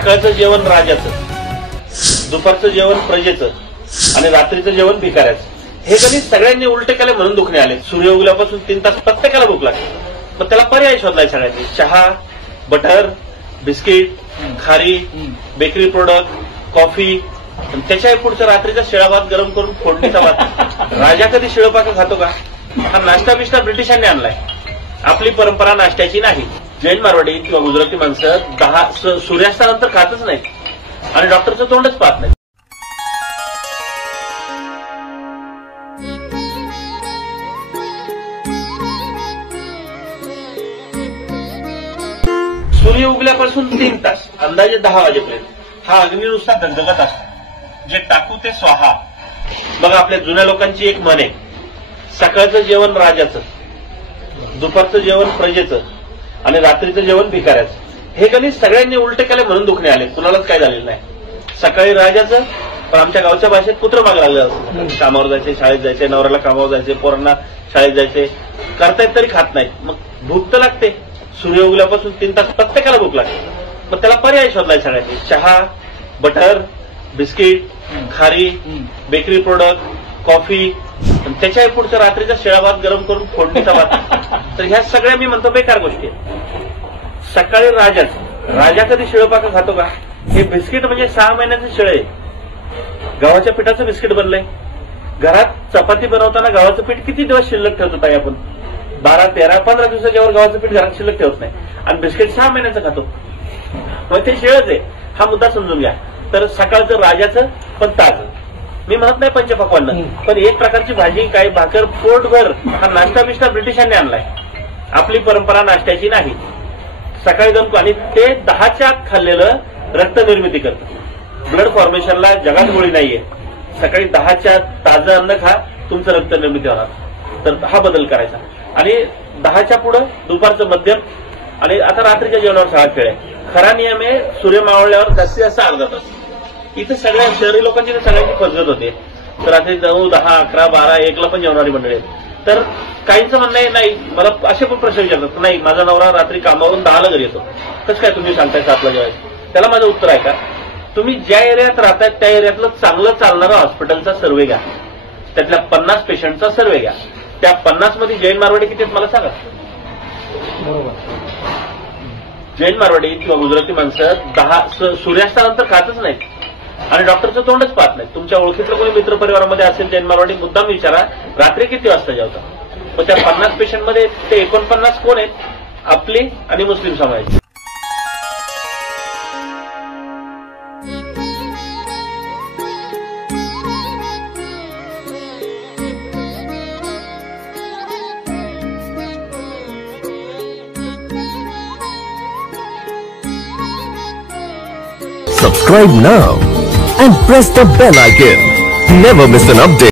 सकाळचं जेवण राजाचं, दुपारचं जेवण प्रजेचं आणि रात्रीचं जेवण भिकाऱ्याचं. हे गणित सगळ्यांनी उलटे केले म्हणून दुखणे आले. सूर्य उगल्यापासून 3 तास प्रत्येकाला भूक लागते. मग त्याला पर्याय शोधलाय सगळ्यांनी. चहा, बटर, बिस्किट, खारी, बेकरी प्रोडक्ट, कॉफी, त्याच्या पुढच्या रात्रीचा शिळा भात गरम करून फोडणीचा भात. राजा कधी शिळपाका खातो का? हा नाश्ता बिष्टा ब्रिटिशांनी आणलाय. आपली परंपरा नाश्त्याची नाही. जैन मारवाडी किंवा गुजराती माणसं सूर्यास्तानंतर खातच नाहीत आणि डॉक्टरचं तोंडच पाहत नाही. सूर्य उगल्यापासून 3 तास अंदाजे 10 वाजेपर्यंत हा अग्नी नुसता धगधगत असतो. जे टाकू ते स्वाहा. बघा आपल्या जुन्या लोकांची एक म्हण आहे, सकाळचं जेवण राजाचं, दुपारचं जेवण प्रजेचं आणि रात्रीचं जेवण भिकाऱ्याचं. हे गणित सगळ्यांनी उलटे केले म्हणून दुखणे आले. कुणालाच काय झालेलं नाही. सकाळी राजाचं, पण आमच्या गावच्या भाषेत कुत्र माग लागलं असतं. कामावर जायचे, शाळेत जायचे, नवऱ्याला कामावर जायचे, पोरांना शाळेत जायचे, करतायत तरी खात नाहीत. मग भूक तर लागते. सूर्य उगल्यापासून 3 तास प्रत्येकाला भूक लागते. मग त्याला पर्याय शोधलाय सगळ्यांनी. चहा, बटर, बिस्किट, खारी, बेकरी प्रोडक्ट, कॉफी, त्याच्या पुढच्या रात्रीचा शिळा भात गरम करून फोडणीचा भात. तर ह्या सगळ्या मी म्हणतो बेकार गोष्टी आहेत. सकाळी राजा कधी शिळपाका खातो का? हे बिस्किट म्हणजे 6 महिन्याचं शिळ आहे. गव्हाच्या पिठाचं बिस्किट बनलंय. घरात चपाती बनवताना गव्हाचं पीठ किती दिवस शिल्लक ठेवत होता आपण? 12, 13, 15 दिवसाच्या वर गव्हाचं पीठ घरात शिल्लक ठेवत नाही आणि बिस्किट 6 महिन्याचं खातो. मग ते शिळच आहे. हा मुद्दा समजून घ्या. तर सकाळचं राजाचं पण ताजं. मी म्हणत नाही पंचपक्वान्न, पण एक प्रकारची भाजी, काही भाकर, पोटभर हा नाश्ता बिष्टा ब्रिटिशांनी आणलाय. आपली परंपरा नाश्त्याची नाही. सकाळी जाऊन आणि ते 10च्या आत खाल्लेलं रक्त निर्मिती करतं. ब्लड फॉर्मेशनला जगात गोळी नाहीये. सकाळी 10च्या आत ताजं अन्न खा, तुमचं रक्त निर्मिती होणार. तर हा बदल करायचा. आणि 10च्या पुढं दुपारचं मध्यम आणि आता रात्रीच्या जेवणावर सगळा खेळ आहे. खरा नियम आहे सूर्य मावळल्यावर जास्तीत जास्त अर्धा तास. इथं सगळ्या शहरी लोकांची सगळ्यांची फसगत होते. तर रात्री 9, 10, 11, 12, 1ला पण जेवणारी मंडळी आहेत. तर काहींचं म्हणणं आहे नाही, मला असे पण प्रश्न विचारतात, नाही माझा नवरा रात्री कामावरून 10ला घरी येतो, कसं काय तुम्ही सांगताय 7ला जेवायचं? त्याला माझं उत्तर आहे का, तुम्ही ज्या एरियात राहताय त्या एरियातलं चांगलं चालणारा हॉस्पिटलचा सर्व्हे घ्या. त्यातल्या 50 पेशंटचा सर्व्हे घ्या. त्या 50 मध्ये जैन मारवाडी किती आहेत मला सांगा. जैन मारवाडी किंवा गुजराती माणसं सूर्यास्तानंतर खातच नाहीत आणि डॉक्टरचं तोंडच पाहत नाहीत. तुमच्या ओळखीतलं कोणी मित्र परिवारामध्ये असेल जैन मारवाडी, मुद्दाम विचारा रात्री किती वाजता जेवता. मग त्या 50 पेशंटमध्ये ते 49 कोण आहेत? आपली आणि मुस्लिम समाज. Subscribe now and press the bell icon. Never miss an update.